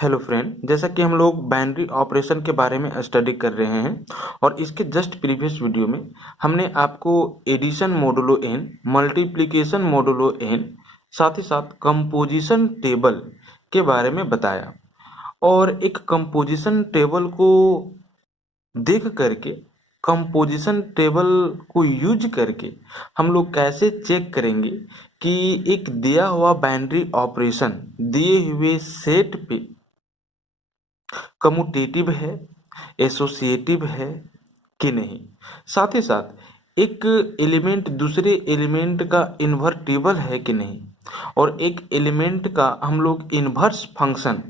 Hello friend, जैसा कि हम लोग बाइनरी ऑपरेशन के बारे में स्टडी कर रहे हैं और इसके जस्ट प्रीवियस वीडियो में हमने आपको addition modulo n, multiplication modulo n, साथ ही साथ कंपोजिशन टेबल के बारे में बताया। और एक कंपोजिशन टेबल को देख करके, कंपोजिशन टेबल को यूज करके हम लोग कैसे चेक करेंगे कि एक दिया हुआ बाइनरी ऑपरेशन दिए हुए सेट पे कम्यूटेटिव है, एसोसिएटिव है कि नहीं। साथ ही साथ एक एलिमेंट दूसरे एलिमेंट का इन्वर्टिबल है कि नहीं, और एक एलिमेंट का हम लोग इन्वर्स फंक्शन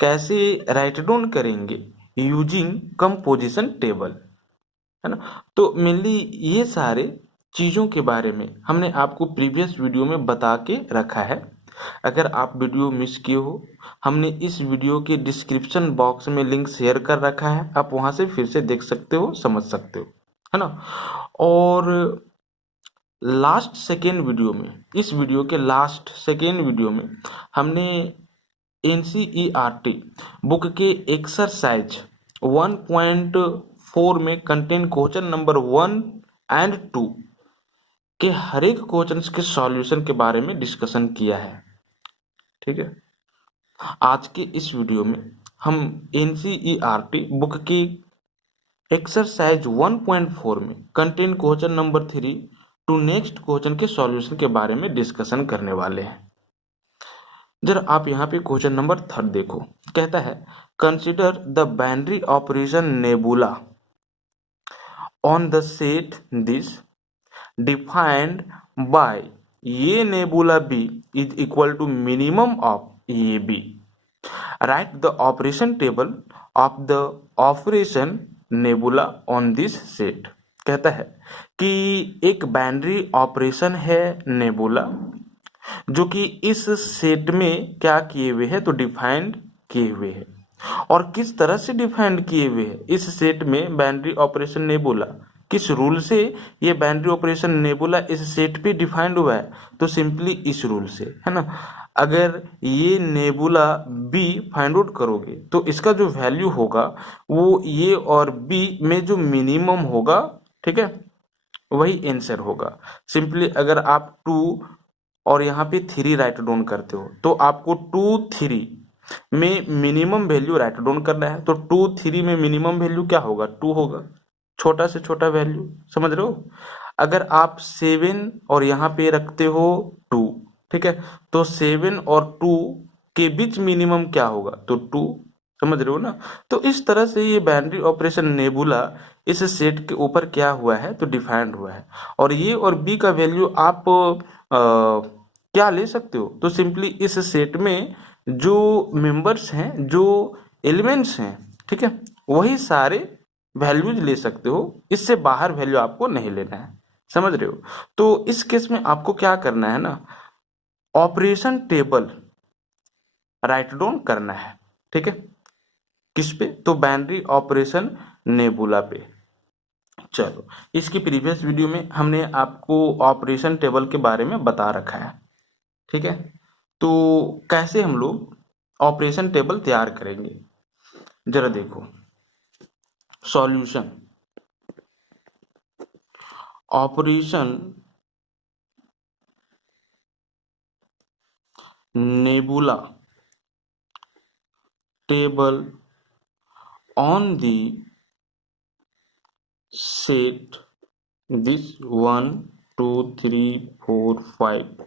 कैसे राइट डाउन करेंगे यूजिंग कंपोजिशन टेबल, है ना। तो मेनली ये सारे चीज़ों के बारे में हमने आपको प्रीवियस वीडियो में बता के रखा है। अगर आप वीडियो मिस किए हो, हमने इस वीडियो के डिस्क्रिप्शन बॉक्स में लिंक शेयर कर रखा है, आप वहां से फिर से देख सकते हो, समझ सकते हो, है ना। और लास्ट सेकेंड वीडियो में, इस वीडियो के लास्ट सेकेंड वीडियो में हमने एनसीईआरटी बुक के एक्सरसाइज 1.4 में कंटेंट क्वेश्चन नंबर 1 एंड 2 के हर एक क्वेश्चन के सॉल्यूशन के बारे में डिस्कशन किया है। ठीक है, आज के इस वीडियो में हम एनसीईआरटी बुक की एक्सरसाइज 1.4 में content question number 3 to next question के सॉल्यूशन के बारे में डिस्कशन करने वाले हैं। जरा आप यहाँ पे क्वेश्चन नंबर 3 देखो, कहता है consider the binary operation nebula on the set this defined by a nebula b is equal to minimum of a b. Right the operation table of the operation nebula on this set. कहता है कि एक binary operation है nebula जो कि इस set में क्या किए हुए हैं, तो डिफाइंड किए हुए हैं। और किस तरह से डिफाइंड किए हुए हैं इस सेट में बाइनरी ऑपरेशन नेबुला, किस रूल से ये बाइनरी ऑपरेशन नेबुला इस सेट पे डिफाइंड हुआ है, तो सिंपली इस रूल से, है ना। अगर ये नेबुला बी फाइंड आउट करोगे तो इसका जो वैल्यू होगा वो ये और बी में जो मिनिमम होगा, ठीक है, वही आंसर होगा। सिंपली अगर आप 2 और यहाँ पे 3 राइट डाउन करते हो तो आपको 2 3 में मिनिमम वैल्यू राइट डाउन करना है। तो 2 3 में मिनिमम वैल्यू क्या होगा, 2 होगा, छोटा से छोटा वैल्यू, समझ रहे हो। अगर आप 7 और यहाँ पे रखते हो 2, ठीक है, तो 7 और 2 के बीच मिनिमम क्या होगा, तो 2, समझ रहे हो ना। तो इस तरह से ये बाइनरी ऑपरेशन नेबुला इस सेट के ऊपर क्या हुआ है, तो डिफाइंड हुआ है। और ये और बी का वैल्यू आप क्या ले सकते हो, तो सिंपली इस सेट में जो मेंबर्स हैं, जो एलिमेंट्स हैं, ठीक है, वही सारे वैल्यूज ले सकते हो, इससे बाहर वैल्यू आपको नहीं लेना है, समझ रहे हो। तो इस केस में आपको क्या करना है ना, ऑपरेशन टेबल राइट डाउन करना है, ठीक है। किस पे, तो बाइनरी ऑपरेशन नेबुला पे। चलो, इसकी प्रीवियस वीडियो में हमने आपको ऑपरेशन टेबल के बारे में बता रखा है, ठीक है। तो कैसे हम लोग ऑपरेशन टेबल तैयार करेंगे, जरा देखो। Solution operation nebula table on the set this 1 2 3 4 5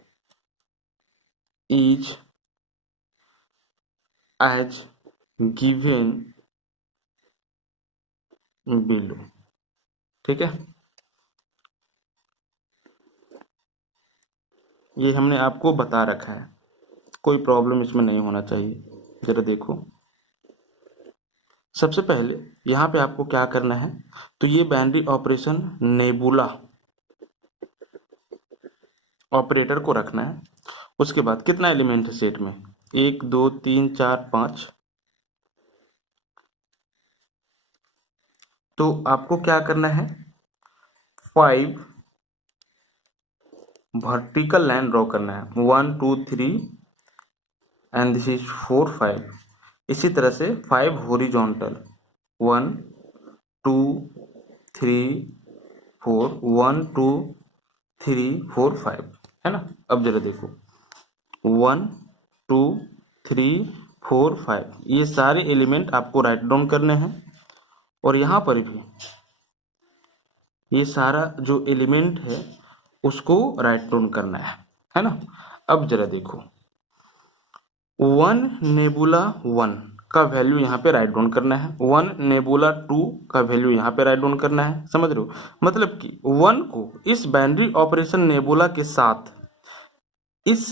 is as given below, ठीक है। ये हमने आपको बता रखा है, कोई प्रॉब्लम इसमें नहीं होना चाहिए। जरा देखो, सबसे पहले यहाँ पे आपको क्या करना है, तो ये बाइनरी ऑपरेशन नेबुला ऑपरेटर को रखना है। उसके बाद कितना एलिमेंट है सेट में, 1 2 3 4 5। तो आपको क्या करना है, 5 वर्टिकल लाइन ड्रॉ करना है, 1 2 3 एंड दिस इज 4 5। इसी तरह से 5 हॉरिजॉन्टल, 1 2 3 4, 1 2 3 4 5, है ना। अब जरा देखो 1 2 3 4 5, ये सारे एलिमेंट आपको राइट डाउन करने हैं, और यहाँ पर भी ये सारा जो एलिमेंट है उसको राइट डाउन करना है ना। अब जरा देखो 1 नेबुला 1 का वैल्यू यहाँ पे राइट डाउन करना है, 1 नेबुला 2 का वैल्यू यहाँ पे राइट डाउन करना है, समझ रहे हो। मतलब कि 1 को इस बाइनरी ऑपरेशन नेबुला के साथ इस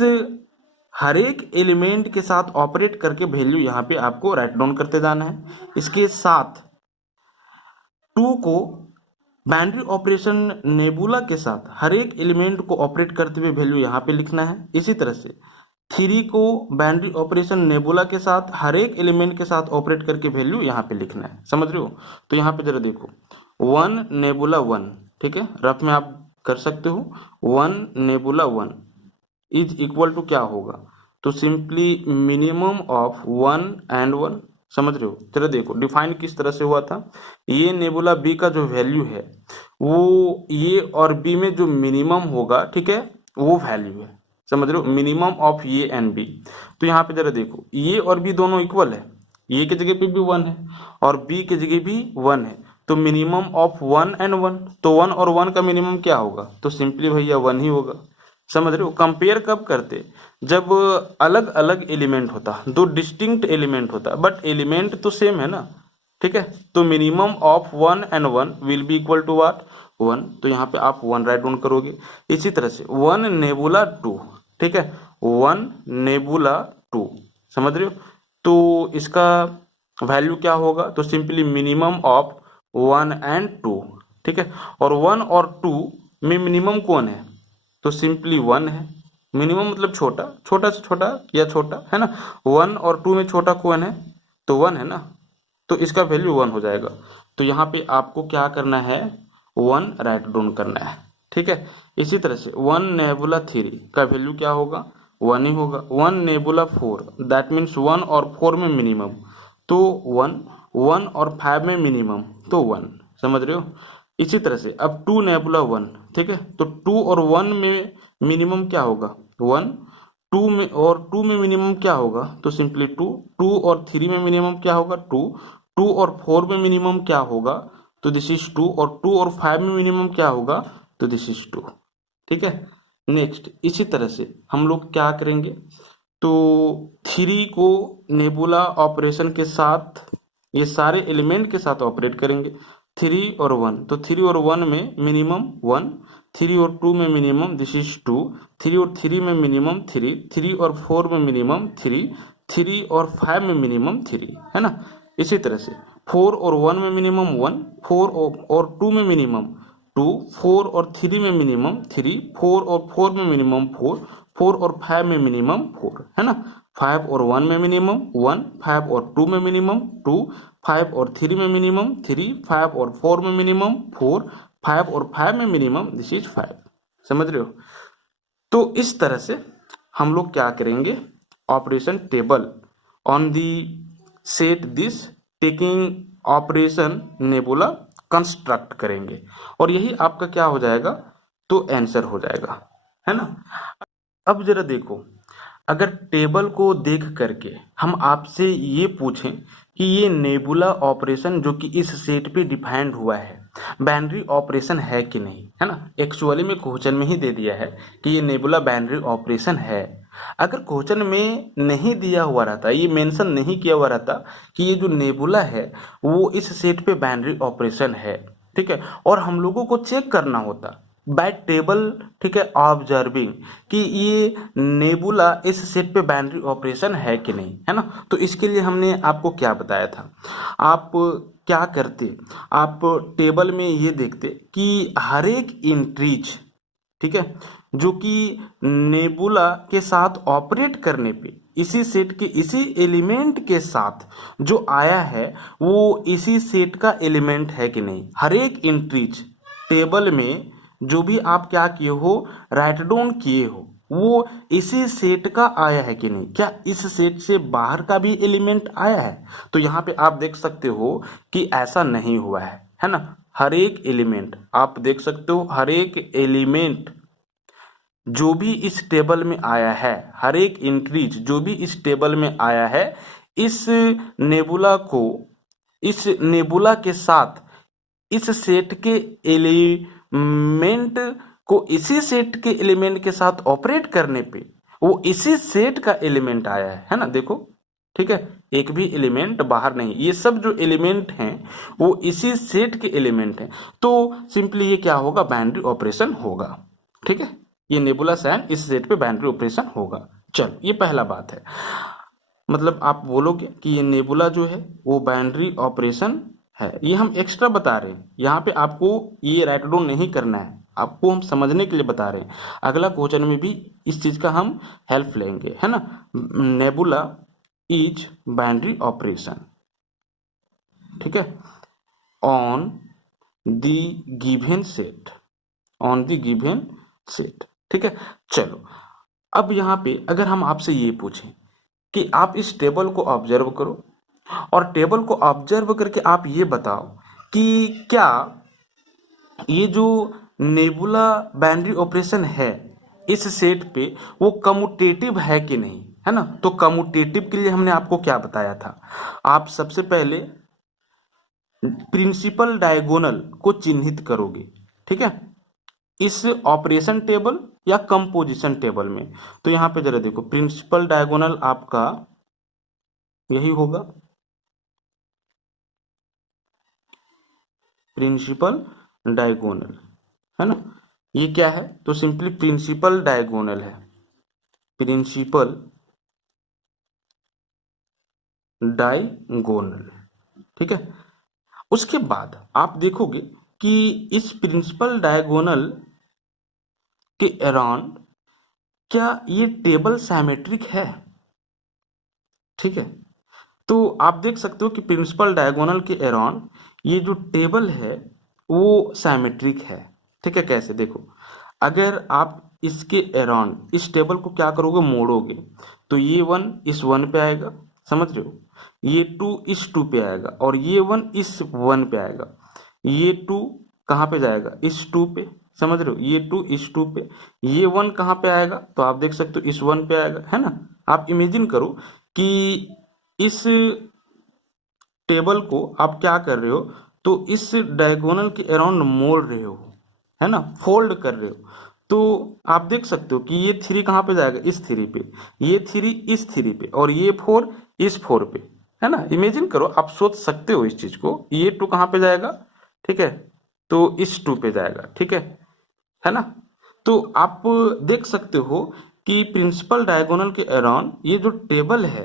हर एक एलिमेंट के साथ ऑपरेट करके वैल्यू यहाँ पे आपको राइट डाउन करते जाना है। इसके साथ 2 को बाइनरी ऑपरेशन नेबुला के साथ हर एक एलिमेंट को ऑपरेट करते हुए वैल्यू यहाँ पे लिखना है। इसी तरह से 3 को बाइनरी ऑपरेशन नेबुला के साथ हर एक एलिमेंट के साथ ऑपरेट करके वैल्यू यहाँ पे लिखना है, समझ रहे हो। तो यहाँ पे जरा देखो 1 नेबुला 1, ठीक है, रफ में आप कर सकते हो। 1 नेबुला 1 इज इक्वल टू क्या होगा, तो सिंपली मिनिमम ऑफ 1 एंड 1, समझ रहे हो। चलो देखो डिफाइन किस तरह से हुआ था, ये नेबुला बी का जो वैल्यू है वो ये और बी में जो मिनिमम होगा, ठीक है, वो वैल्यू है, समझ रहे हो, minimum of a and B. तो यहाँ पे जरा देखो ये और बी दोनों इक्वल है, ये की जगह पे भी 1 है और बी की जगह भी 1 है, तो मिनिमम ऑफ 1 एंड 1, तो 1 और 1 का मिनिमम क्या होगा, तो सिंपली भैया 1 ही होगा, समझ रहे हो। कंपेयर कब करते, जब अलग अलग एलिमेंट होता, दो डिस्टिंक्ट एलिमेंट होता, बट एलिमेंट तो सेम है ना, ठीक है। तो minimum of 1 and 1 will be equal to what, 1, तो यहाँ पे आप 1 राइट डाउन करोगे। इसी तरह से 1 नेबुला 2, ठीक है, 1 नेबुला 2, समझ रहे हो। तो इसका वैल्यू क्या होगा, तो सिंपली मिनिमम ऑफ 1 एंड 2, ठीक है, और 1 और 2 में मिनिमम कौन है, तो सिंपली 1 है। मिनिमम मतलब छोटा, छोटा से छोटा या छोटा, है ना। 1 और 2 में छोटा कौन है, तो 1 है ना, तो इसका वैल्यू 1 हो जाएगा। तो यहाँ पे आपको क्या करना है, 1 राइट डाउन करना है, ठीक है। इसी तरह से 1 नेबुला 3 का वैल्यू क्या होगा, 1 ही होगा। 1 नेबुला 4, दैट मीन्स 1 और 4 में मिनिमम, तो 1, 1 और 5 में मिनिमम, तो 1, समझ रहे हो। इसी तरह से अब 2 नेबुला 1, ठीक है, तो 2 और 1 में मिनिमम क्या होगा, 1, 2 में और 2 में मिनिमम क्या होगा, तो सिंपली 2, 2 और 3 में मिनिमम क्या होगा, 2, 2 और 4 में मिनिमम क्या होगा, तो दिस इज 2, और 2 और 5 में मिनिमम क्या होगा, तो दिस इज 2, ठीक है। नेक्स्ट इसी तरह से हम लोग क्या करेंगे, तो 3 को नेबुला ऑपरेशन के साथ ये सारे एलिमेंट के साथ ऑपरेट करेंगे, 3 और 1, तो 3 और 1 में मिनिमम 1, 3 और 2 में मिनिमम दिस इज 2, 3 और 3 में मिनिमम 3, 3 और 4 में मिनिमम 3, 3 और 5 में मिनिमम 3, है ना। इसी तरह से 4 और 1 में मिनिमम 1, 4 और 2 में मिनिमम 2, 4 और 3 में मिनिमम 3, 4 और 4 में मिनिमम 4, 4 और 5 में मिनिमम 4, है ना। 5 और 1 में मिनिमम 1, 5 और 2 में मिनिमम 2, 5 और 3 में मिनिमम 3, 5 और 4 में मिनिमम 4, 5 और 5 में मिनिमम दिस इज 5, समझ रहे हो। तो इस तरह से हम लोग क्या करेंगे, operation table on the set this taking operation nebula construct करेंगे, और यही आपका क्या हो जाएगा, तो आंसर हो जाएगा, है ना। अब जरा देखो, अगर टेबल को देख करके हम आपसे ये पूछें कि ये नेबुला ऑपरेशन जो कि इस सेट पे डिफाइंड हुआ है बाइनरी ऑपरेशन है कि नहीं, है ना। एक्चुअली में क्वेश्चन में ही दे दिया है कि ये नेबुला बाइनरी ऑपरेशन है। अगर क्वेश्चन में नहीं दिया हुआ रहता, ये मेंशन नहीं किया हुआ रहता कि ये जो नेबुला है वो इस सेट पे बाइनरी ऑपरेशन है, ठीक है, और हम लोगों को चेक करना होता बाय टेबल, ठीक है, ऑब्जर्विंग कि ये नेबुला इस सेट पे बाइनरी ऑपरेशन है कि नहीं, है ना। तो इसके लिए हमने आपको क्या बताया था, आप क्या करते, आप टेबल में ये देखते कि हर एक इंट्रीज, ठीक है, जो कि नेबुला के साथ ऑपरेट करने पे इसी सेट के इसी एलिमेंट के साथ जो आया है वो इसी सेट का एलिमेंट है कि नहीं। हर एक इंट्रीज टेबल में जो भी आप क्या किए हो, राइट डाउन किए हो, वो इसी सेट का आया है कि नहीं, क्या इस सेट से बाहर का भी एलिमेंट आया है। तो यहाँ पे आप देख सकते हो कि ऐसा नहीं हुआ है ना। हर एक एलिमेंट आप देख सकते हो, हर एक एलिमेंट जो भी इस टेबल में आया है, हर एक इंक्रीज जो भी इस टेबल में आया है, इस नेबुला को, इस नेबुला के साथ इस सेट के एलिमेंट को इसी सेट के एलिमेंट के साथ ऑपरेट करने पे वो इसी सेट का एलिमेंट आया है ना। देखो ठीक है, एक भी एलिमेंट बाहर नहीं, ये सब जो एलिमेंट हैं वो इसी सेट के एलिमेंट हैं। तो सिंपली ये क्या होगा, बाइनरी ऑपरेशन होगा। ठीक है, ये नेबुला सैन इस सेट पे बाइनरी ऑपरेशन होगा। चलो ये पहला बात है, मतलब आप बोलोगे कि ये नेबुला जो है वो बाइनरी ऑपरेशन है। ये हम एक्स्ट्रा बता रहे हैं, यहाँ पे आपको ये राइट डाउन नहीं करना है, आपको हम समझने के लिए बता रहे हैं। अगला क्वेश्चन में भी इस चीज का हम हेल्प लेंगे, है ना। नेबुला इज बाइनरी ऑपरेशन, ठीक है, on the given set, on the given set. ठीक है, चलो अब यहाँ पे अगर हम आपसे ये पूछें कि आप इस टेबल को ऑब्जर्व करो और टेबल को ऑब्जर्व करके आप ये बताओ कि क्या ये जो नेबुला बाइनरी ऑपरेशन है इस सेट पे वो कम्यूटेटिव है कि नहीं, है ना। तो कम्यूटेटिव के लिए हमने आपको क्या बताया था, आप सबसे पहले प्रिंसिपल डायगोनल को चिन्हित करोगे, ठीक है, इस ऑपरेशन टेबल या कंपोजिशन टेबल में। तो यहां पे जरा देखो, प्रिंसिपल डायगोनल आपका यही होगा, प्रिंसिपल डायगोनल, है ना। ये क्या है, तो सिंपली प्रिंसिपल डायगोनल है, प्रिंसिपल डायगोनल। ठीक है, उसके बाद आप देखोगे कि इस प्रिंसिपल डायगोनल के अराउंड क्या ये टेबल सिमेट्रिक है। ठीक है, तो आप देख सकते हो कि प्रिंसिपल डायगोनल के अराउंड ये जो टेबल है वो सिमेट्रिक है। ठीक है, कैसे, देखो अगर आप इसके अराउंड इस टेबल को क्या करोगे, मोड़ोगे, तो ये 1 इस 1 पे आएगा, समझ रहे हो, ये 2 इस 2 पे आएगा और ये 1 इस 1 पे आएगा, ये 2 कहाँ पे जाएगा, इस 2 पे, समझ रहे हो, ये 2 इस 2 पे, ये 1 कहाँ पे आएगा, तो आप देख सकते हो इस 1 पे आएगा, है ना। आप इमेजिन करो कि इस टेबल को आप क्या कर रहे हो, तो इस डायगोनल के अराउंड मोड़ रहे हो, है ना, फोल्ड कर रहे हो। तो आप देख सकते हो कि ये 3 कहाँ पे जाएगा, इस 3 पे, ये 3 इस 3 पे और ये 4 इस 4 पे, है ना। इमेजिन करो, आप सोच सकते हो इस चीज को, ये 2 कहाँ पे जाएगा, ठीक है, तो इस 2 पे जाएगा, ठीक है ना। तो आप देख सकते हो कि प्रिंसिपल डायगोनल के अराउंड ये जो टेबल है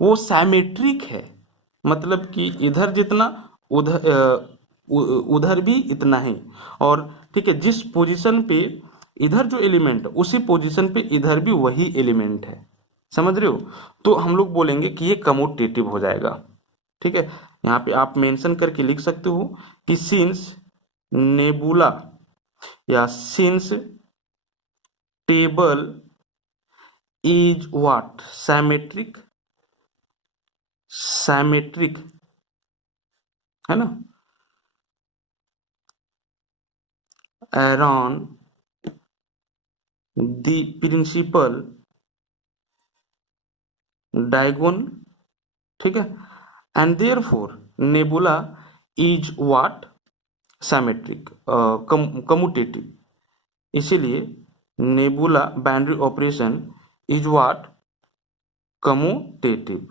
वो सिमेट्रिक है, मतलब कि इधर जितना उधर उधर भी इतना ही, और ठीक है, जिस पोजीशन पे इधर जो एलिमेंट उसी पोजीशन पे इधर भी वही एलिमेंट है, समझ रहे हो। तो हम लोग बोलेंगे कि ये कम्यूटेटिव हो जाएगा। ठीक है, यहाँ पे आप मेंशन करके लिख सकते हो कि सिंस नेबुला या since table is what, symmetric, symmetric, है ना, around the principal diagonal, ठीक है, and therefore nebula is what, symmetric, commutative, इसीलिए nebula binary operation is what, commutative.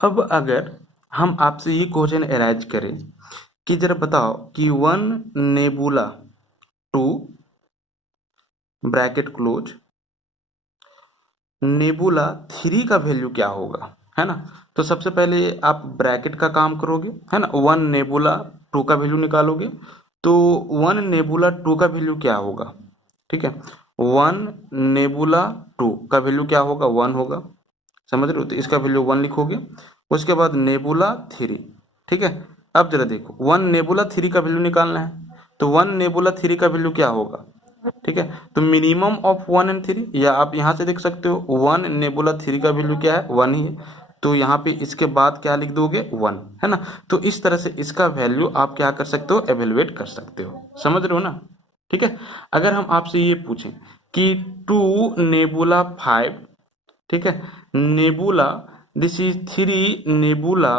अब अगर हम आपसे ये क्वेश्चन अराइज करें कि जरा बताओ कि 1 नेबुला 2 ब्रैकेट क्लोज नेबुला 3 का वैल्यू क्या होगा, है ना। तो सबसे पहले आप ब्रैकेट का काम करोगे, है ना, 1 नेबुला 2 का वैल्यू निकालोगे, तो 1 नेबुला 2 का वैल्यू क्या होगा, ठीक है, 1 नेबुला 2 का वैल्यू क्या होगा, 1 होगा, समझ रहे हो, तो इसका वैल्यू 1 लिखोगे। उसके बाद नेबुला 3, ठीक है, अब जरा देखो 1 नेबुला 3 का वैल्यू निकालना है, तो 1 नेबुला 3 का वैल्यू क्या होगा, ठीक है, तो मिनिमम ऑफ 1 एंड 3, या आप यहाँ से देख सकते हो 1 नेबुला 3 का वैल्यू क्या है, 1 ही है, तो यहाँ पे इसके बाद क्या लिख दोगे, 1, है ना। तो इस तरह से इसका वैल्यू आप क्या कर सकते हो, एवेलुएट कर सकते हो, समझ रहे हो ना। ठीक है, अगर हम आपसे ये पूछें कि 2 नेबुला 5, ठीक है, नेबुला दिस इज 3 नेबुला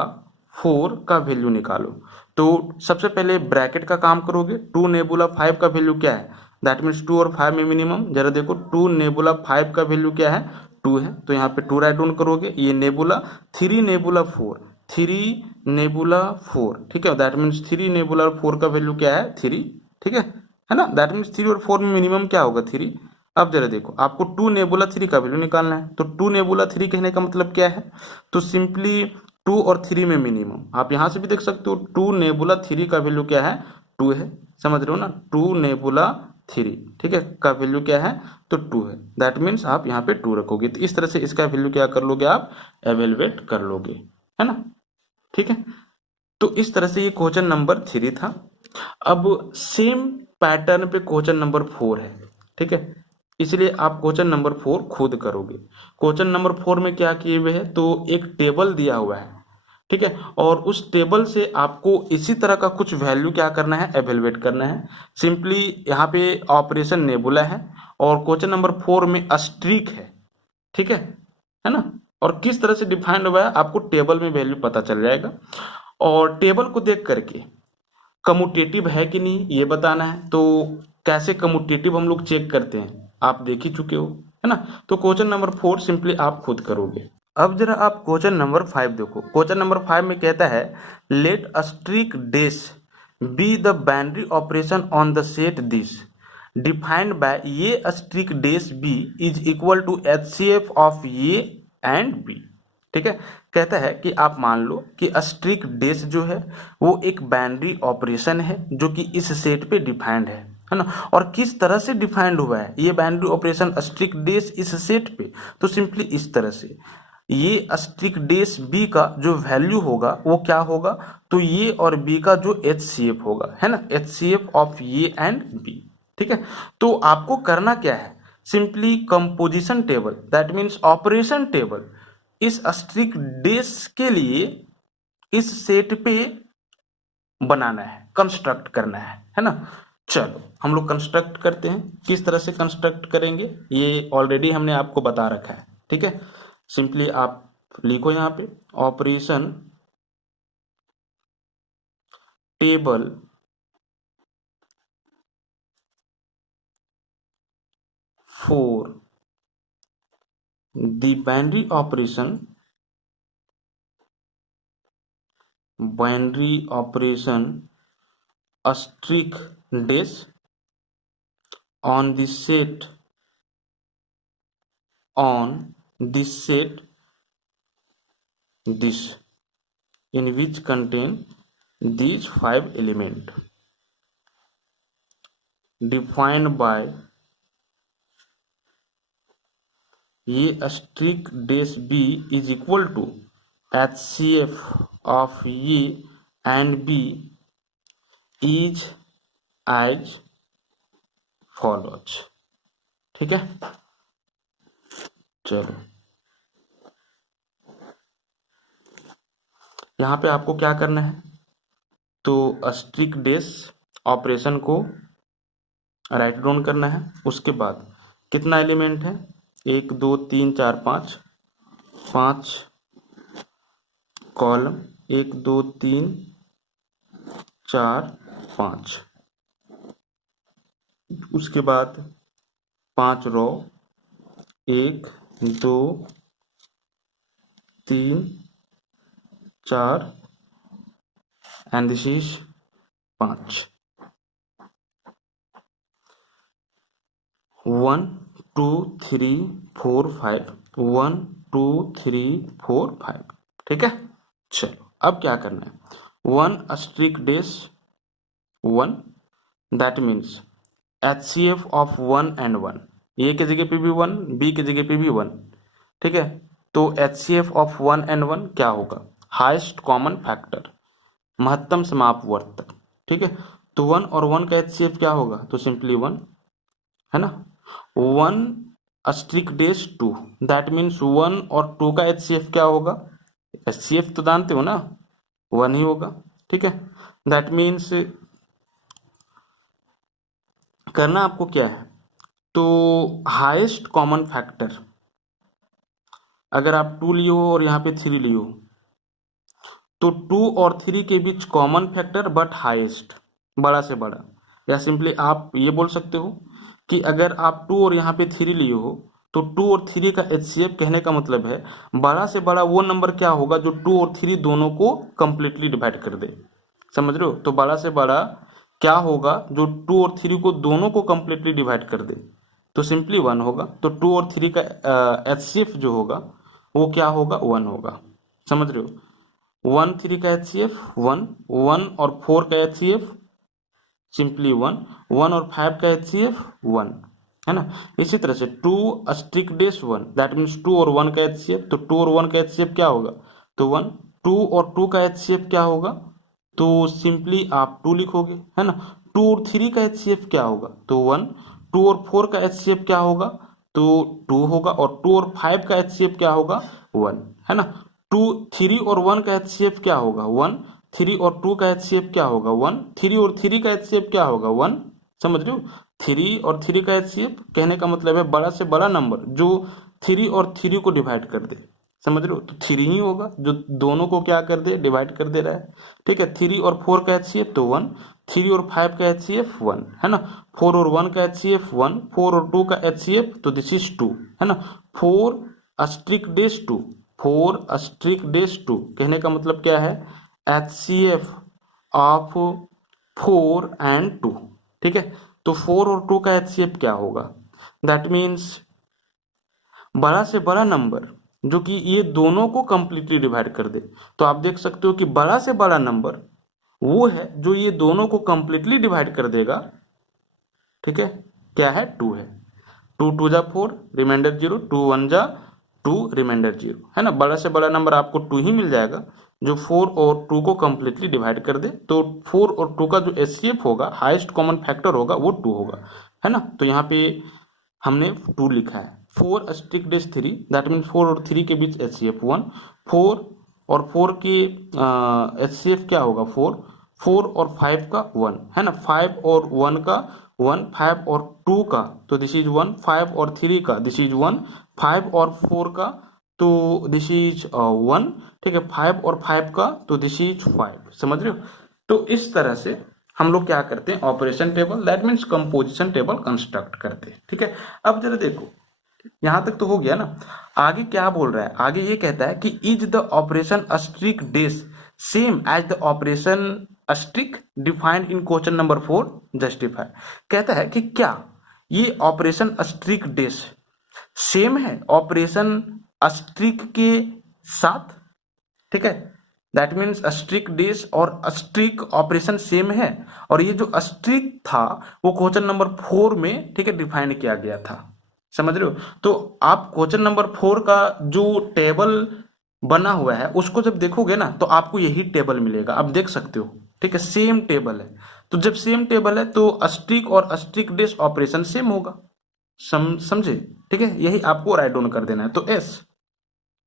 4 का वैल्यू निकालो, तो सबसे पहले ब्रैकेट का काम करोगे। 2 नेबुला 5 का वैल्यू क्या है, दैट मीन्स 2 और 5 में मिनिमम, जरा देखो 2 नेबुला 5 का वैल्यू क्या है, 2 है, तो यहाँ पे 2 राइट डाउन करोगे। ये नेबुला 3 नेबुला 4, 3 नेबुला 4, ठीक है, दैट मीन्स 3 नेबुला 4 का वैल्यू क्या है, 3, ठीक है ना, दैट मीन्स 3 और 4 में मिनिमम क्या होगा, 3। अब जरा देखो आपको 2 नेबुला 3 का वैल्यू निकालना है, तो 2 नेबुला 3 कहने का मतलब क्या है, तो सिंपली 2 और 3 में मिनिमम, आप यहां से भी देख सकते हो 2 नेबुला 3 का वैल्यू क्या है, 2 है, समझ रहे हो ना, 2 नेबुला 3, ठीक है, का वैल्यू क्या है, तो 2 है, दैट मीन्स आप यहाँ पे 2 रखोगे, तो इस तरह से इसका वैल्यू क्या कर लोगे, आप एवेलुएट कर लोगे, है ना। ठीक है, तो इस तरह से ये क्वेश्चन नंबर 3 था। अब सेम पैटर्न पे क्वेश्चन नंबर 4 है, ठीक है, इसलिए आप क्वेश्चन नंबर 4 खुद करोगे। क्वेश्चन नंबर 4 में क्या किए हुए है, तो एक टेबल दिया हुआ है, ठीक है, और उस टेबल से आपको इसी तरह का कुछ वैल्यू क्या करना है, एवेलुएट करना है। सिंपली यहाँ पे ऑपरेशन नेबुला है और क्वेश्चन नंबर 4 में अस्ट्रिक है, ठीक है ना, और किस तरह से डिफाइंड हुआ है आपको टेबल में वैल्यू पता चल जाएगा, और टेबल को देख करके कम्यूटेटिव है कि नहीं ये बताना है। तो कैसे कम्यूटेटिव हम लोग चेक करते हैं, आप देख ही चुके हो, है ना। तो क्वेश्चन नंबर 4 सिंपली आप खुद करोगे। अब जरा आप क्वेश्चन नंबर 5 देखो। क्वेश्चन नंबर 5 में कहता है let asterisk be the binary operation on the set this defined by a asterisk b is equal to HCF of a and b. ठीक है, कहता है कि आप मान लो कि अस्ट्रिक डेस जो है वो एक बाइनरी ऑपरेशन है जो कि इस सेट पे डिफाइंड है ना। और किस तरह से डिफाइंड हुआ है ये बाइनरी ऑपरेशन अस्ट्रिक डेस इस सेट पे, तो सिंपली इस तरह से ये अस्ट्रिक डेस बी का जो वैल्यू होगा वो क्या होगा, तो ये और बी का जो एचसीएफ होगा, है ना, HCF of a and b. ठीक है, तो आपको करना क्या है, simply composition table that means operation table इस अस्ट्रिक डेस के लिए इस सेट पे बनाना है, कंस्ट्रक्ट करना है ना। चलो हम लोग कंस्ट्रक्ट करते हैं, किस तरह से कंस्ट्रक्ट करेंगे ये ऑलरेडी हमने आपको बता रखा है। ठीक है, सिंपली आप लिखो यहाँ पे operation table for the binary operation asterisk dash on the set this in which contain these 5 element defined by a asterisk b is equal to HCF of a and b is as follows. ठीक है, चलो यहाँ पे आपको क्या करना है, तो अस्ट्रिक डेस ऑपरेशन को राइट डाउन करना है। उसके बाद कितना एलिमेंट है, 1 2 3 4 5 5 कॉलम, 1 2 3 4 5, उसके बाद 5 रो, 1 2 3 4 एंड दिस इज 5, 1 2 3 4 5, 1 2 3 4 5। ठीक है, चलो अब क्या करना है, 1 asterisk dash 1 that means HCF of 1 and 1, a की जगह पे भी 1 बी की जगह पे भी 1। ठीक है, तो HCF ऑफ 1 एंड 1 क्या होगा, हाईएस्ट कॉमन फैक्टर, महत्तम समापवर्तक। ठीक है, तो 1 और 1 का HCF क्या होगा, तो सिंपली 1, है ना। 1 अस्ट्रिक डैश 2, दैट मीन्स 1 और 2 का HCF क्या होगा? HCF तो जानते हो ना, 1 ही होगा। ठीक है, दैट मीन्स करना आपको क्या है, तो हाईएस्ट कॉमन फैक्टर, अगर आप 2 लियो और यहाँ पे 3 लियो, तो 2 और 3 के बीच कॉमन फैक्टर बट हाईएस्ट, बड़ा से बड़ा। या सिंपली आप ये बोल सकते हो कि अगर आप 2 और यहाँ पे 3 लिए हो, तो 2 और 3 का HCF, कहने का मतलब है बड़ा से बड़ा वो नंबर क्या होगा जो 2 और 3 दोनों को कंप्लीटली डिवाइड कर दे। समझ रहे हो? तो बड़ा से बड़ा क्या होगा जो 2 और 3 को दोनों को कंप्लीटली डिवाइड कर दे, तो सिंपली 1 होगा। तो 2 और 3 का HCF जो होगा वो क्या होगा? 1 होगा। समझ रहे हो? 1 3 का HCF 1, 1 और 4 का HCF सिंपली 1, 1 और 5 का HCF 1, है ना। इसी तरह से 2 अस्ट्रिक डैश 1, दैट मीन्स 2 और 1 का HCF, तो 2 और 1 का HCF क्या होगा? तो 1। 2 और 2 का HCF क्या होगा? तो सिंपली आप 2 लिखोगे, है ना। 2 और 3 का HCF क्या होगा? तो 1। 2 और 4 का HCF क्या होगा? तो 2 होगा। और 2 और 5 का HCF क्या होगा? 1, है ना। 2 3 और 1 का HCF क्या होगा? 1। 3 और 2 का HCF क्या होगा? 1। 3 और 3 का HCF क्या होगा? 1। समझ रहे हो? 3 और 3 का HCF कहने का मतलब है बड़ा से बड़ा नंबर जो 3 और 3 को डिवाइड कर दे। समझ रहे हो? तो 3 ही होगा जो दोनों को क्या कर दे? डिवाइड कर दे रहा है। ठीक है, 3 और 4 का HCF तो 1, 3 और 5 का HCF 1, है ना। 4 और 1 का HCF 1, 4 और 2 का HCF तो दिस इज 2, है ना। 4 अस्ट्रिक डैश 2, 4 अस्ट्रिक डैश 2 कहने का मतलब क्या है? HCF of 4 and 2। ठीक है, तो 4 और 2 का HCF क्या होगा? दैट मीन्स बड़ा से बड़ा नंबर जो कि ये दोनों को कंप्लीटली डिवाइड कर दे। तो आप देख सकते हो कि बड़ा से बड़ा नंबर वो है जो ये दोनों को कंप्लीटली डिवाइड कर देगा। ठीक है, क्या है? 2 है। 2 2 जा 4, रिमाइंडर 0, 2 1 जा 2, रिमाइंडर 0, है ना। बड़ा से बड़ा नंबर आपको 2 ही मिल जाएगा जो 4 और 2 को कंप्लीटली डिवाइड कर दे। तो 4 और 2 का जो HCF होगा, हाईएस्ट कॉमन फैक्टर होगा, वो 2 होगा, है ना। तो यहाँ पे हमने 2 लिखा है। 4 अस्ट्रिक डैश 3, दैट मीन 4 और 3 के बीच HCF 1। 4 और 4 के HCF क्या होगा? 4। 4 और 5 का 1, है ना। 5 और 1 का 1, 5 और 2 का तो दिस इज 1, 5 और 3 का दिस इज 1, 5 और 4 का तो दिस इज 1। ठीक है, 5 और 5 का तो दिस इज 5। समझ रहे हो? तो इस तरह से हम लोग क्या करते हैं? Operation table, that means composition table construct करते हैं। ठीक है, अब जरा देखो, यहां तक तो हो गया ना। आगे क्या बोल रहा है? आगे ये कहता है कि is the operation asterisk dash same as the operation asterisk defined in question number 4, justify. कहता है कि क्या ये ऑपरेशन अस्ट्रिक डैश सेम है ऑपरेशन अस्ट्रिक के साथ? ठीक है, दैट मीन्स अस्ट्रिक डैश और अस्ट्रिक ऑपरेशन सेम है। और ये जो अस्ट्रिक था वो क्वेश्चन नंबर 4 में, ठीक है, डिफाइन किया गया था। समझ रहे हो? तो आप क्वेश्चन नंबर 4 का जो टेबल बना हुआ है उसको जब देखोगे ना तो आपको यही टेबल मिलेगा। आप देख सकते हो, ठीक है, सेम टेबल है। तो जब सेम टेबल है तो अस्ट्रिक और अस्ट्रिक डैश ऑपरेशन सेम होगा। समझे? ठीक है, यही आपको राइट डाउन कर देना है। तो एस,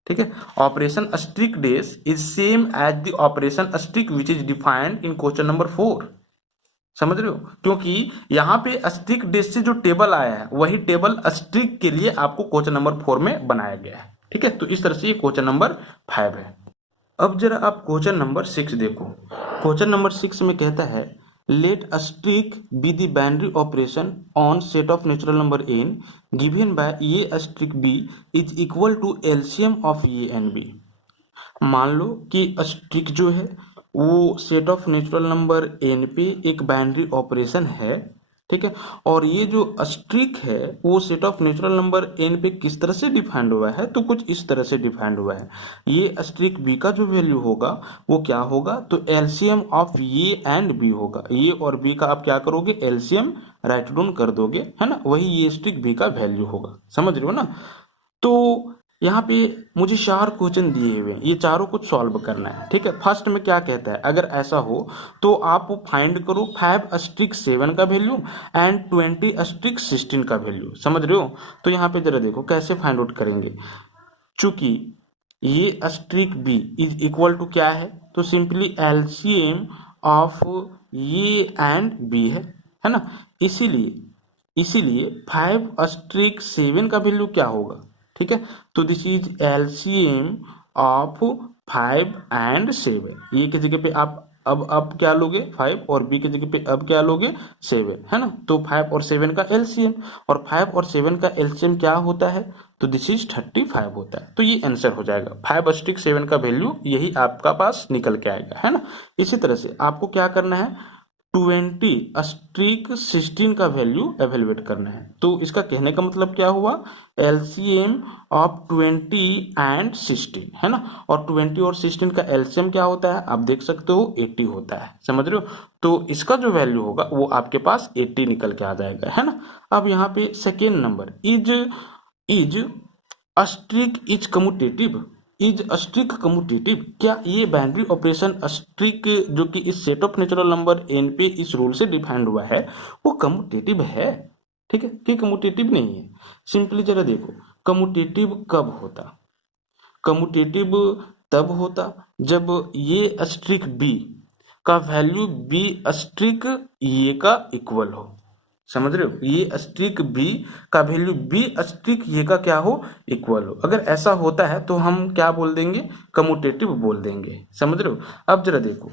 ठीक है, operation asterisk dash is same as the operation asterisk which is defined in question number 4। समझ रहे हो? क्योंकि यहाँ पे अस्ट्रिक डैश से जो टेबल आया है वही टेबल अस्ट्रिक के लिए आपको क्वेश्चन नंबर 4 में बनाया गया है। ठीक है, तो इस तरह से ये क्वेश्चन नंबर 5 है। अब जरा आप क्वेश्चन नंबर 6 देखो। क्वेश्चन नंबर 6 में कहता है let asterisk be the binary operation on set of natural number n given by a asterisk b is equal to LCM of a and b। मान लो कि अस्ट्रिक जो है वो set of natural number n पे एक binary operation है। ठीक है, और ये जो अस्ट्रिक है वो set of natural number n पे किस तरह से डिफाइंड हुआ है? तो कुछ इस तरह से डिफाइंड हुआ है। ये अस्ट्रिक b का जो वैल्यू होगा वो क्या होगा? तो LCM of a and b होगा। ये और b का आप क्या करोगे? एलसीएम राइट डाउन कर दोगे, है ना। वही ये अस्ट्रिक b का वैल्यू होगा। समझ रहे हो ना? तो यहाँ पे मुझे 4 क्वेश्चन दिए हुए हैं, ये चारों कुछ सॉल्व करना है। ठीक है, फर्स्ट में क्या कहता है, अगर ऐसा हो तो आप फाइंड करो 5*7 का वैल्यू एंड 20*16 का वैल्यू। समझ रहे हो? तो यहाँ पे जरा देखो कैसे फाइंड आउट करेंगे। चूंकि ये asterisk b is equal to क्या है, तो simply LCM of a and b है ना। इसीलिए इसीलिए 5*7 का वैल्यू क्या होगा? ठीक है, तो this is LCM of 5 and 7। ये की जगह पे आप अब क्या लोगे 5 और बी की जगह पे अब क्या लोगे 7, है ना। तो 5 और 7 का एलसीएम, और 5 और 7 का एलसीएम क्या होता है, तो दिस इज 35 होता है। तो ये आंसर हो जाएगा 5*7 का वैल्यू, यही आपका पास निकल के आएगा, है ना। इसी तरह से आपको क्या करना है, 20*16 का वैल्यू एवेलुएट करना है। तो इसका कहने का मतलब क्या हुआ, एलसीएम ऑफ 20 एंड 16, है ना। और 20 और 16 का एलसीएम क्या होता है, आप देख सकते हो 80 होता है। समझ रहे हो? तो इसका जो वैल्यू होगा वो आपके पास 80 निकल के आ जाएगा, है ना। अब यहाँ पे second number, is asterisk is commutative. Is asterisk commutative, क्या ये बाइनरी ऑपरेशन अस्ट्रिक जो कि इस set of natural number n पे इस रूल से डिफाइंड हुआ है वो कम्यूटेटिव है? ठीक है, कि कम्यूटेटिव नहीं है। सिंपली जरा देखो, कम्यूटेटिव कब होता, कम्यूटेटिव तब होता जब ये अस्ट्रिक बी का वैल्यू बी अस्ट्रिक ये का इक्वल हो। समझ रहे हो? ये अस्ट्रिक बी का वैल्यू बी अस्ट्रिक ये का क्या हो, इक्वल हो। अगर ऐसा होता है तो हम क्या बोल देंगे, कम्यूटेटिव बोल देंगे। समझ रहे हो? अब जरा देखो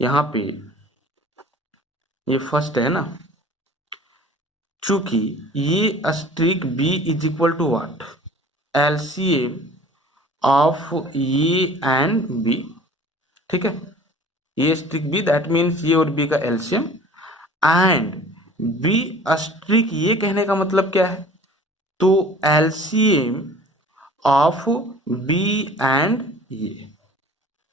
यहाँ पे ये फर्स्ट है ना, चूंकि a asterisk b is equal to what, LCM of a and b. ठीक है, ये अस्ट्रिक बी दैट मीन्स ये और बी का एलसीएम, एंड बी अस्ट्रिक ये कहने का मतलब क्या है, तो एलसीएम ऑफ बी एंड ये।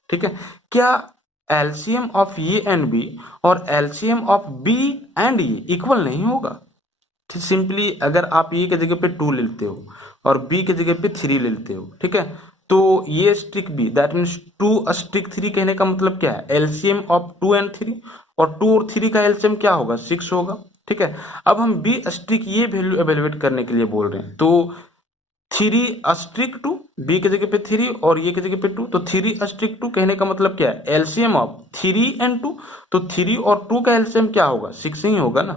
ठीक है, क्या LCM of a and B और एलसीएम ऑफ बी एंड ये इक्वल नहीं होगा? सिंपली अगर आप ये की जगह पे 2 लेते हो और बी की जगह पे 3 लेते हो, ठीक है, तो a asterisk b that means 2 asterisk 3 कहने का मतलब क्या है, एलसीएम ऑफ 2 एंड 3, और 2 और 3 का एलसीएम क्या होगा, 6 होगा। ठीक है, अब हम बी स्ट्रिक ये वैल्यू एवेलुएट करने के लिए बोल रहे हैं, तो 3 अस्ट्रिक 2, बी की जगह पे 3 और ये की जगह पे 2, तो 3 अस्ट्रिक 2 कहने का मतलब क्या है, एलसीएम ऑफ 3 एंड 2, तो 3 और 2 का एलसीएम क्या होगा, 6 ही होगा ना।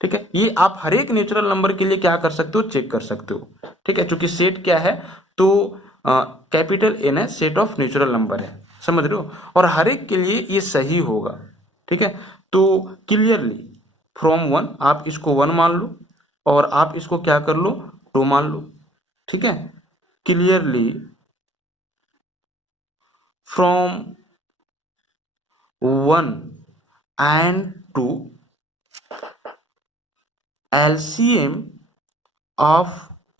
ठीक है, ये आप हर एक नेचुरल नंबर के लिए क्या कर सकते हो, चेक कर सकते हो। ठीक है, क्योंकि सेट क्या है, तो कैपिटल एन है, सेट ऑफ नेचुरल नंबर है। समझ रहे हो? और हर एक के लिए ये सही होगा। ठीक है, तो क्लियरली फ्रॉम 1 आप इसको 1 मान लो और आप इसको क्या कर लो, 2 मान लो। ठीक है, clearly from 1 and 2 LCM of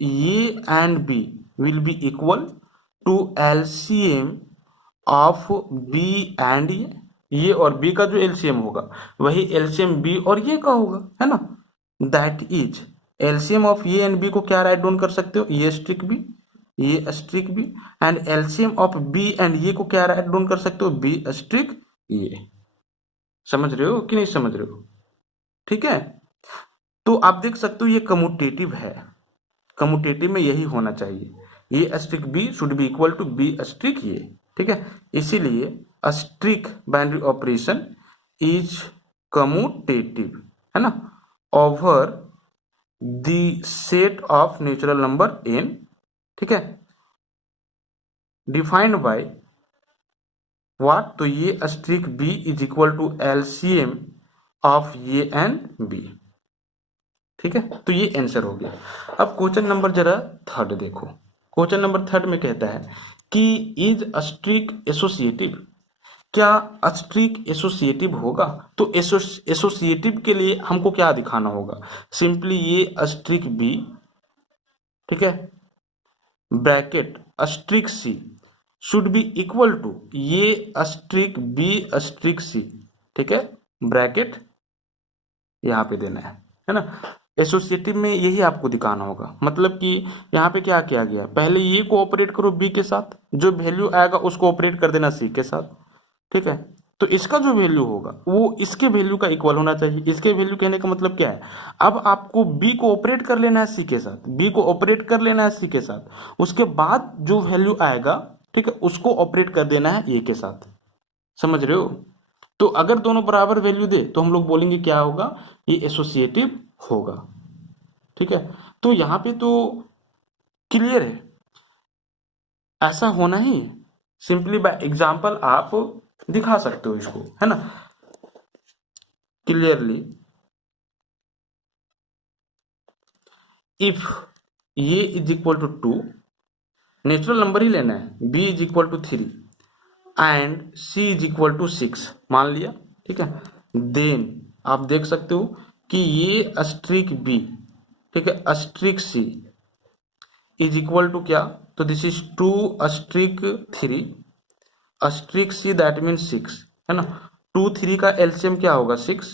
A and B will be equal to LCM of B and ये और B का जो LCM होगा वही LCM B और ये का होगा, है ना। That is LCM of a and B को क्या राइट डाउन कर सकते हो, a asterisk B, a asterisk B, and LCM of B and a को क्या राइट डाउन कर सकते हो, B स्ट्रिक ये। समझ रहे हो कि नहीं समझ रहे हो? ठीक है, तो आप देख सकते हो ये कम्यूटेटिव है, कम्यूटेटिव में यही होना चाहिए, a asterisk b should be equal to b asterisk a. ठीक है, इसीलिए asterisk binary operation is commutative, है ना, over the set of natural number n. ठीक है, डिफाइंड बाय व्हाट, तो a asterisk b is equal to LCM of a and b. ठीक है, तो ये आंसर हो गया। अब क्वेश्चन नंबर जरा थर्ड देखो, क्वेश्चन नंबर थर्ड में कहता है कि इज अस्ट्रिक एसोसिएटिव, क्या अस्ट्रिक एसोसिएटिव होगा? तो एसोसिएटिव के लिए हमको क्या दिखाना होगा, सिंपली ये अस्ट्रिक बी, ठीक है, bracket asterisk c should be equal to a asterisk b asterisk c. ठीक है, ब्रैकेट यहां पे देना है ना। एसोसिएटिव में यही आपको दिखाना होगा। मतलब कि यहाँ पे क्या किया गया, पहले ये को ऑपरेट करो बी के साथ, जो वैल्यू आएगा उसको ऑपरेट कर देना सी के साथ, ठीक है। तो इसका जो वैल्यू होगा वो इसके वैल्यू का इक्वल होना चाहिए। इसके वैल्यू कहने का मतलब क्या है, अब आपको बी को ऑपरेट कर लेना है सी के साथ, बी को ऑपरेट कर लेना है सी के साथ, उसके बाद जो वैल्यू आएगा, ठीक है, उसको ऑपरेट कर देना है ए के साथ। समझ रहे हो? तो अगर दोनों बराबर वैल्यू दे तो हम लोग बोलेंगे क्या होगा, ये एसोसिएटिव होगा, ठीक है। तो यहाँ पे तो क्लियर है, ऐसा होना ही, सिंपली बाय एग्जांपल आप दिखा सकते हो इसको, है ना, clearly. If a is equal to 2, natural number ही लेना है, b is equal to 3 and c is equal to 6 मान लिया, ठीक है। देन आप देख सकते हो कि ये अस्ट्रिक बी, ठीक है, asterisk c is equal to क्या, तो this is 2 asterisk 3 asterisk c, that mean 6, है ना। 2 3 का एलसीएम क्या होगा 6,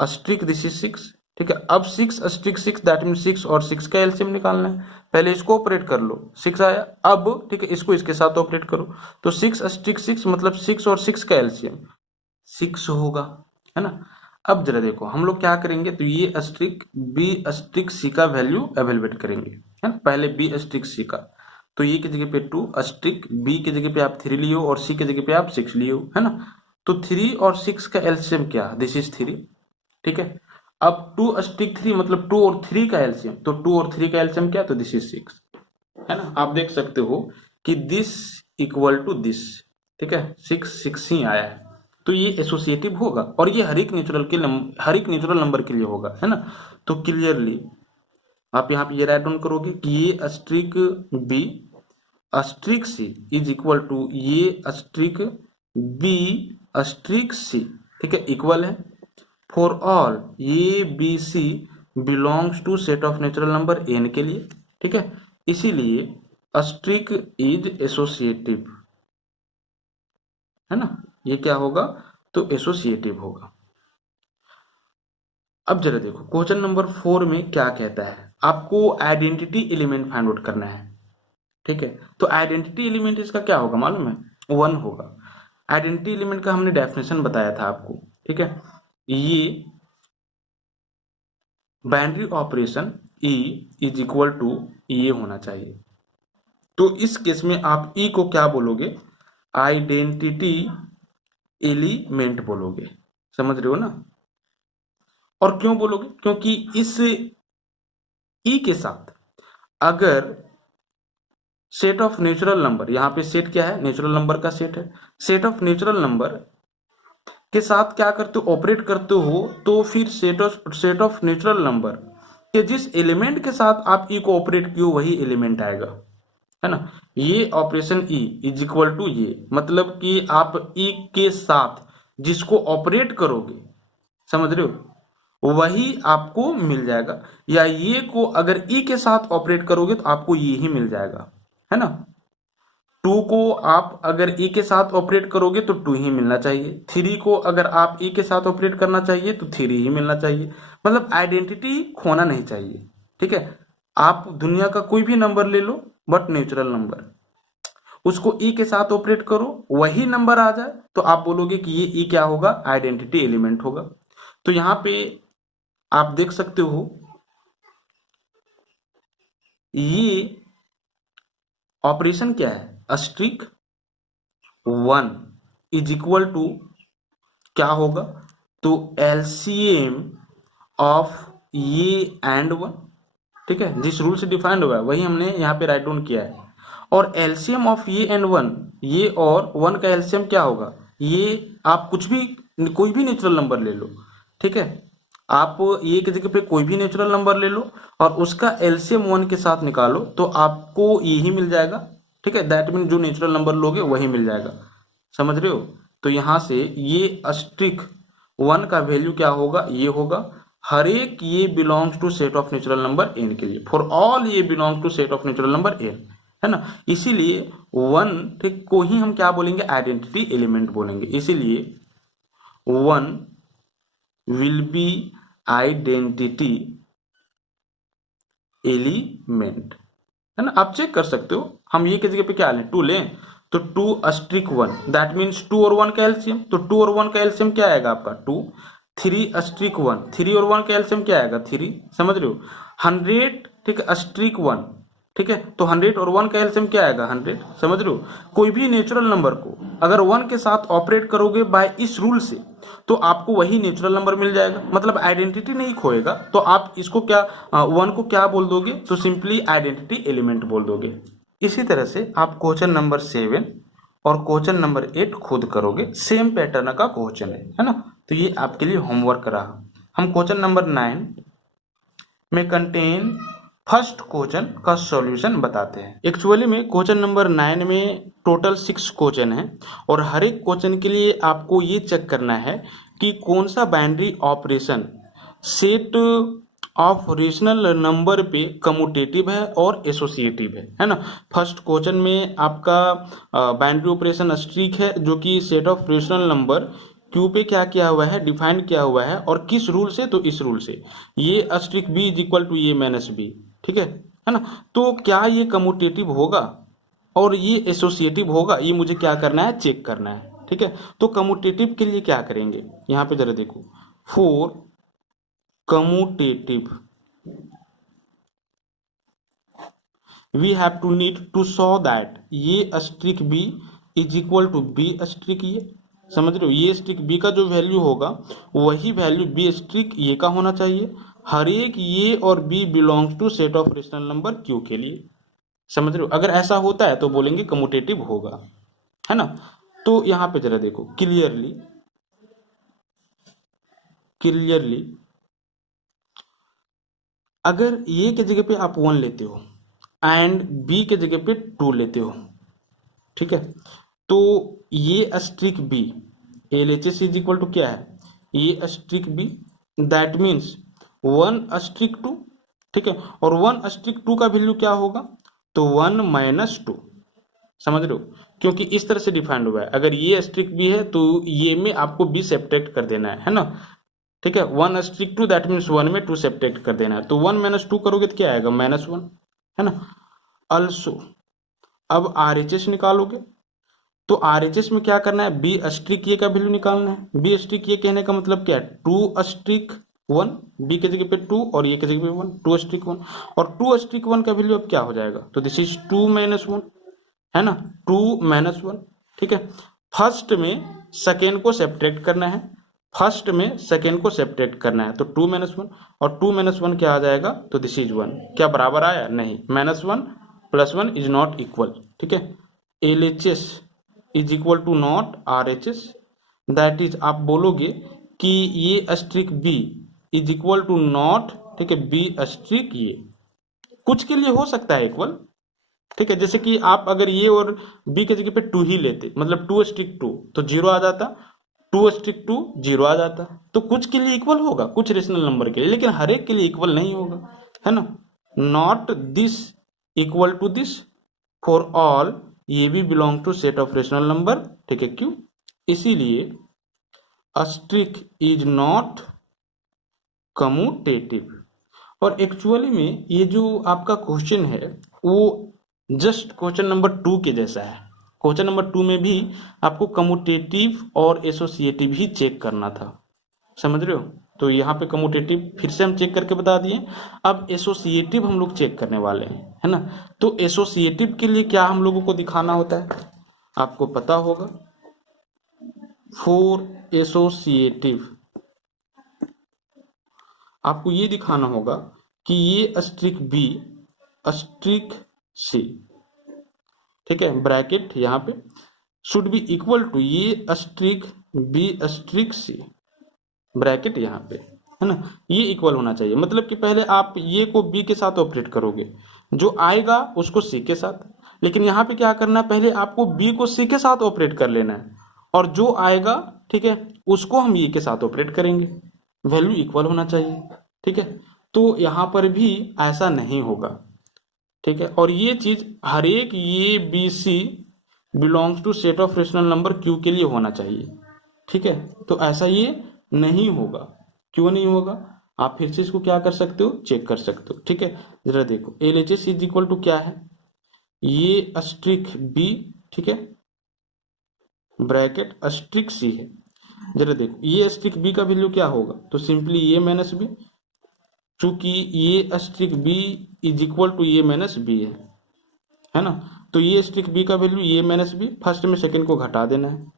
अस्ट्रिक दिस इज 6, ठीक है। अब 6 अस्ट्रिक 6 दैट मीन 6 और 6 का एलसीएम निकालना है। पहले इसको ऑपरेट कर लो, 6 आया, अब ठीक है इसको इसके साथ ऑपरेट करो, तो 6 अस्ट्रिक 6 मतलब 6 और 6 का एलसीएम 6 होगा, है ना। अब जरा देखो हम लोग क्या करेंगे, तो ये अस्ट्रिक बी अस्ट्रिक सी का वैल्यू एवेलुएट करेंगे, है ना। पहले बी अस्ट्रिक सी का, तो ये की जगह पे 2 अस्ट्रिक, बी की जगह पे आप 3 लियो और सी की जगह पे आप 6 लियो, है ना। तो 3 और 6 का एलसीएम क्या, दिस इज 3, ठीक है। अब 2 अस्ट्रिक 3 मतलब 2 और 3 का एलसीएम, तो 2 और 3 का एलसीएम क्या, तो दिस इज 6, है ना। आप देख सकते हो कि दिस इक्वल टू दिस, ठीक है, 6 ही आया है, तो ये एसोसिएटिव होगा और ये हर एक नेचुरल नंबर के लिए होगा, है ना। तो क्लियरली आप यहाँ पे ये राइट डाउन करोगे कि a asterisk b asterisk c is equal to a asterisk b asterisk c, ठीक है, इक्वल है for all a b c belongs to set of natural number n के लिए, ठीक है। इसीलिए अस्ट्रिक इज एसोसिएटिव, है ना, ये क्या होगा, तो एसोसिएटिव होगा। अब जरा देखो क्वेश्चन नंबर 4 में क्या कहता है, आपको आइडेंटिटी एलिमेंट फाइंड आउट करना है, ठीक है। तो आइडेंटिटी एलिमेंट इसका क्या होगा मालूम है, 1 होगा। आइडेंटिटी एलिमेंट का हमने डेफिनेशन बताया था आपको, ठीक है। ये binary operation e is equal to a होना चाहिए। तो इस केस में आप ई को क्या बोलोगे, आइडेंटिटी एलिमेंट बोलोगे, समझ रहे हो ना। और क्यों बोलोगे, क्योंकि इस ई के साथ अगर सेट ऑफ नेचुरल नंबर, यहां पे सेट क्या है, नेचुरल नंबर का सेट है, सेट ऑफ नेचुरल नंबर के साथ क्या करते हो, ऑपरेट करते हो, तो फिर सेट ऑफ नेचुरल नंबर के जिस एलिमेंट के साथ आप ई को ऑपरेट किए वही एलिमेंट आएगा, है ना। ये operation e is equal to a, मतलब कि आप ई के साथ जिसको ऑपरेट करोगे, समझ रहे हो, वही आपको मिल जाएगा। या ये को अगर ई के साथ ऑपरेट करोगे तो आपको ये ही मिल जाएगा, है ना। 2 को आप अगर ई के साथ ऑपरेट करोगे तो 2 ही मिलना चाहिए, 3 को अगर आप ई के साथ ऑपरेट करना चाहिए तो 3 ही मिलना चाहिए। मतलब आइडेंटिटी खोना नहीं चाहिए, ठीक है। आप दुनिया का कोई भी नंबर ले लो बट नेचुरल नंबर, उसको ई के साथ ऑपरेट करो, वही नंबर आ जाए तो आप बोलोगे कि ये ई क्या होगा, आइडेंटिटी एलिमेंट होगा। तो यहां पे आप देख सकते हो ये ऑपरेशन क्या है, अस्ट्रिक 1 इज इक्वल टू क्या होगा, तो एलसीएम ऑफ ये एंड 1, ठीक है, जिस रूल से डिफाइंड हुआ है वही हमने यहाँ पे राइट डाउन किया है। और एलसीएम ऑफ ये एंड 1, ये और 1 का एलसीएम क्या होगा, ये आप कुछ भी कोई भी नेचुरल नंबर ले लो, ठीक है। आप ये की जगह पे कोई भी नेचुरल नंबर ले लो और उसका एलसीएम 1 के साथ निकालो तो आपको ये ही मिल जाएगा, ठीक है। दैट मीन जो नेचुरल नंबर लोगे वही मिल जाएगा, समझ रहे हो। तो यहां से ये अस्ट्रिक 1 का वैल्यू क्या होगा, ये होगा। हर एक a belongs to set of natural number n के लिए, for all a belongs to set of natural number n, है ना। इसीलिए 1 ठीक को ही हम क्या बोलेंगे, आइडेंटिटी एलिमेंट बोलेंगे। इसीलिए 1 विल बी आइडेंटिटी एलिमेंट, है ना। आप चेक कर सकते हो, हम ये की जगह पे क्या लें, 2 लें तो 2*1 दैट मीन्स 2 और 1 का एलसीएम, तो 2 और 1 का एलसीएम क्या आएगा आपका 2, 3*1 3 और 1 का एलसीएम क्या आएगा 3, समझ रहे हो। 100, ठीक है, अस्ट्रिक 1, ठीक है, तो 100 और 1 का एलसीएम क्या आएगा 100, समझ रहे हो। कोई भी नेचुरल नंबर को अगर 1 के साथ ऑपरेट करोगे बाय इस रूल से तो आपको वही नेचुरल नंबर मिल जाएगा, मतलब आइडेंटिटी नहीं खोएगा। तो आप इसको क्या 1 को क्या बोल दोगे, तो सिंपली आइडेंटिटी एलिमेंट बोल दोगे। इसी तरह से आप क्वेश्चन नंबर 7 और क्वेश्चन नंबर 8 खुद करोगे, सेम पैटर्न का क्वेश्चन है ना। तो ये आपके लिए होमवर्क रहा। हम क्वेश्चन नंबर 9 में कंटेन फर्स्ट क्वेश्चन का सॉल्यूशन बताते हैं। एक्चुअली में क्वेश्चन नंबर 9 में टोटल 6 क्वेश्चन है और हर एक क्वेश्चन के लिए आपको ये चेक करना है कि कौन सा binary operation set of rational number पे कम्यूटेटिव है और एसोसिएटिव है ना। फर्स्ट क्वेश्चन में आपका बाइनरी ऑपरेशन स्ट्रिक है जो कि set of rational number Q पे क्या किया हुआ है, डिफाइन किया हुआ है, और किस रूल से, तो इस रूल से, a asterisk b is equal to a minus b, ठीक है ना। तो क्या ये कम्यूटेटिव होगा और ये एसोसिएटिव होगा, ये मुझे क्या करना है, चेक करना है, ठीक है। तो कम्यूटेटिव के लिए क्या करेंगे, यहाँ पे जरा देखो, for commutative we have to need to show that a asterisk b is equal to b asterisk a, समझ रहे हो। ये स्ट्रिक बी का जो वैल्यू होगा वही वैल्यू बी स्ट्रिक ये का होना चाहिए। हर एक ये और b belongs to set of rational number q के लिए, समझ रहे हो। अगर ऐसा होता है तो बोलेंगे कम्यूटेटिव होगा, है ना। तो यहां पे जरा देखो क्लियरली क्लियरली, अगर ये के जगह पे आप 1 लेते हो एंड बी के जगह पे 2 लेते हो, ठीक है, तो a asterisk b LHS is equal to क्या है, ये अस्ट्रिक बी दैट मीन्स 1*2, ठीक है, और 1*2 का वैल्यू क्या होगा, तो 1-2, समझ रहे हो, क्योंकि इस तरह से डिफाइंड हुआ है। अगर ये अस्ट्रिक बी है तो ये में आपको बी सेपरेट कर देना है ना, ठीक है। 1*2 दैट मीन्स 1 में 2 सेपरेट कर देना है, तो 1-2 करोगे तो क्या आएगा -1, है ना। अल्सो अब आरएचएस निकालोगे तो आरएचएस में क्या करना है, बी अस्ट्रिक ये का वैल्यू निकालना है। बी अस्ट्रिक ये कहने का मतलब क्या है, 2*1, बी के जगह पे 2 और ये के जगह पे 1, 2*1, और 2*1 का वैल्यू अब क्या हो जाएगा, तो दिस इज 2-1, है ना, 2-1, ठीक है। फर्स्ट में सेकेंड को सेपरेट करना है, फर्स्ट में सेकेंड को सेपरेट करना है, तो 2-1 और 2-1 क्या आ जाएगा, तो दिस इज 1, क्या बराबर आया, नहीं, -1 + 1 इज नॉट इक्वल, ठीक है। LHS is equal to not RHS, that is आप बोलोगे कि a asterisk b is equal to not, ठीक है, बी अस्ट्रिक ये, कुछ के लिए हो सकता है इक्वल, ठीक है। जैसे कि आप अगर ये और बी के जगह पे 2 ही लेते, मतलब 2*2 तो 0 आ जाता, 2*2 0 आ जाता, तो कुछ के लिए इक्वल होगा, कुछ रेशनल नंबर के लिए, लेकिन हर एक के लिए इक्वल नहीं होगा, है ना। Not this equal to this for all, ये भी belong to set of rational number, ठीक है, क्यों, इसीलिए अस्ट्रिक इज नॉट कम्यूटेटिव। और एक्चुअली में ये जो आपका क्वेश्चन है वो जस्ट क्वेश्चन नंबर 2 के जैसा है। क्वेश्चन नंबर 2 में भी आपको कम्यूटेटिव और एसोसिएटिव ही चेक करना था, समझ रहे हो। तो यहाँ पे कम्यूटेटिव फिर से हम चेक करके बता दिए, अब एसोसिएटिव हम लोग चेक करने वाले हैं, है ना। तो एसोसिएटिव के लिए क्या हम लोगों को दिखाना होता है, आपको पता होगा, फॉर एसोसिएटिव आपको ये दिखाना होगा कि a asterisk b asterisk c, ठीक है, ब्रैकेट यहाँ पे should be equal to a asterisk b asterisk C, bracket यहाँ पे, है ना, ये इक्वल होना चाहिए। मतलब कि पहले आप ये को बी के साथ ऑपरेट करोगे, जो आएगा उसको सी के साथ, लेकिन यहाँ पे क्या करना है, पहले आपको बी को सी के साथ ऑपरेट कर लेना है, और जो आएगा, ठीक है, उसको हम ये के साथ ऑपरेट करेंगे, वैल्यू इक्वल होना चाहिए, ठीक है। तो यहाँ पर भी ऐसा नहीं होगा, ठीक है। और ये चीज हर एक a b c belongs to set of rational number q के लिए होना चाहिए, ठीक है। तो ऐसा ये नहीं होगा, क्यों नहीं होगा, आप फिर से इसको क्या कर सकते हो, चेक कर सकते हो। ठीक है, जरा देखो LHS इज इक्वल टू क्या है, ये अस्ट्रिक बी, ठीक है, ब्रैकेट अस्ट्रिक सी है। जरा देखो ये अस्ट्रिक बी का वैल्यू क्या होगा, तो सिंपली ये माइनस बी, चूंकि a asterisk b is equal to a minus b है ना, तो ये अस्ट्रिक बी का value a minus b, first में सेकंड को घटा देना है।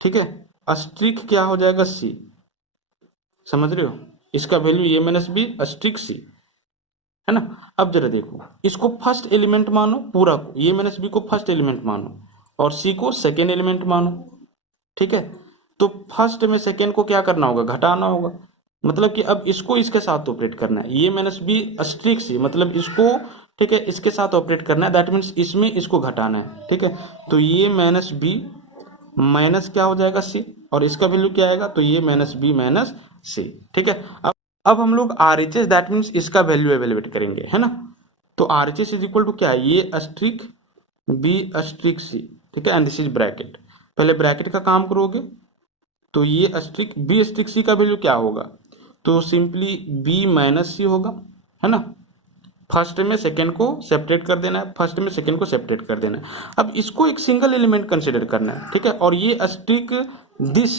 ठीक है, अस्ट्रिक क्या हो जाएगा सी, समझ रहे हो, इसका value a minus B asterisk सी है ना। अब जरा देखो इसको फर्स्ट एलिमेंट मानो पूरा को, ये माइनस बी को फर्स्ट एलिमेंट मानो और सी को सेकेंड एलिमेंट मानो। ठीक है, तो फर्स्ट में सेकेंड को क्या करना होगा, घटाना होगा, मतलब कि अब इसको इसके साथ ऑपरेट करना है, ये माइनस बी अस्ट्रिक सी, मतलब इसको, ठीक है, इसके साथ ऑपरेट करना है, दैट मीन्स इसमें इसको घटाना है। ठीक है, तो ये माइनस बी माइनस क्या हो जाएगा सी, और इसका वैल्यू क्या आएगा, तो ये माइनस बी माइनस सी। ठीक है, अब हम लोग RHS दैट मीन्स इसका वैल्यू एवेलुएट करेंगे, है ना। तो RHS इज इक्वल टू क्या है, ये अस्ट्रिक बी अस्ट्रिक सी, ठीक है, एंड दिस इज ब्रैकेट। पहले ब्रैकेट का काम करोगे तो ये अस्ट्रिक बी अस्ट्रिक सी का वैल्यू क्या होगा, तो सिंपली बी माइनस सी होगा, है ना। फर्स्ट में सेकेंड को सेपरेट कर देना है, फर्स्ट में सेकेंड को सेपरेट कर देना है। अब इसको एक सिंगल एलिमेंट कंसिडर करना है, ठीक है, और ये अस्ट्रिक दिस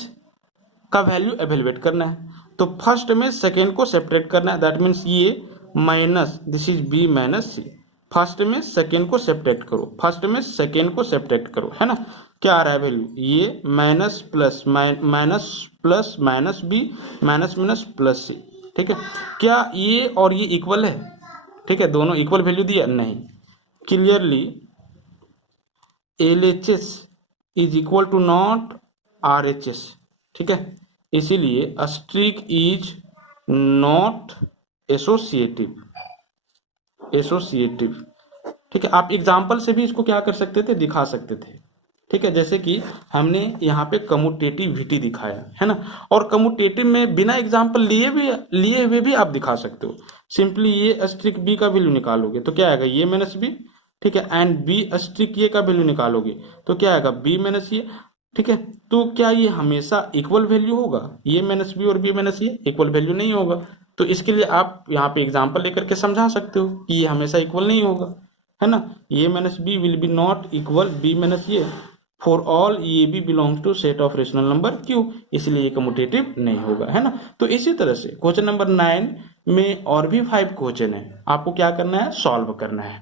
का वैल्यू एवेलुएट करना है, तो फर्स्ट में सेकेंड को सेपरेट करना है, that means a minus this is b minus c, first में सेकेंड को सेपरेट करो, फर्स्ट में सेकेंड को सेपरेट करो, है ना। क्या आ रहा है value, a minus plus minus plus minus b minus minus plus c. ठीक है, क्या ये और ये इक्वल है, ठीक है, दोनों इक्वल वैल्यू दिया, नहीं, clearly LHS is equal to not RHS। ठीक है, इसीलिए asterisk is not associative, associative. ठीक है, आप एग्जाम्पल से भी इसको क्या कर सकते थे, दिखा सकते थे। ठीक है, जैसे कि हमने यहाँ पे कम्यूटेटिविटी दिखाया है ना, और कम्यूटेटिव में बिना एग्जाम्पल लिए हुए भी आप दिखा सकते हो। सिंपली ये अस्ट्रिक बी का वैल्यू निकालोगे तो क्या आएगा, ये माइनस बी, ठीक है, एंड बी अस्ट्रिक ये का वैल्यू निकालोगे तो क्या आएगा, बी माइनस ये। ठीक है, तो क्या ये हमेशा इक्वल वैल्यू होगा, ये माइनस बी और बी माइनस ये इक्वल वैल्यू नहीं होगा, तो इसके लिए आप यहाँ पे एग्जाम्पल लेकर के समझा सकते हो कि ये हमेशा इक्वल नहीं होगा, है ना। A minus b will be not equal b minus a for all a b belongs to set of rational number Q, इसलिए ये कम्यूटेटिव नहीं होगा, है ना। तो इसी तरह से क्वेश्चन नंबर 9 में और भी 5 क्वेश्चन है, आपको क्या करना है, सॉल्व करना है।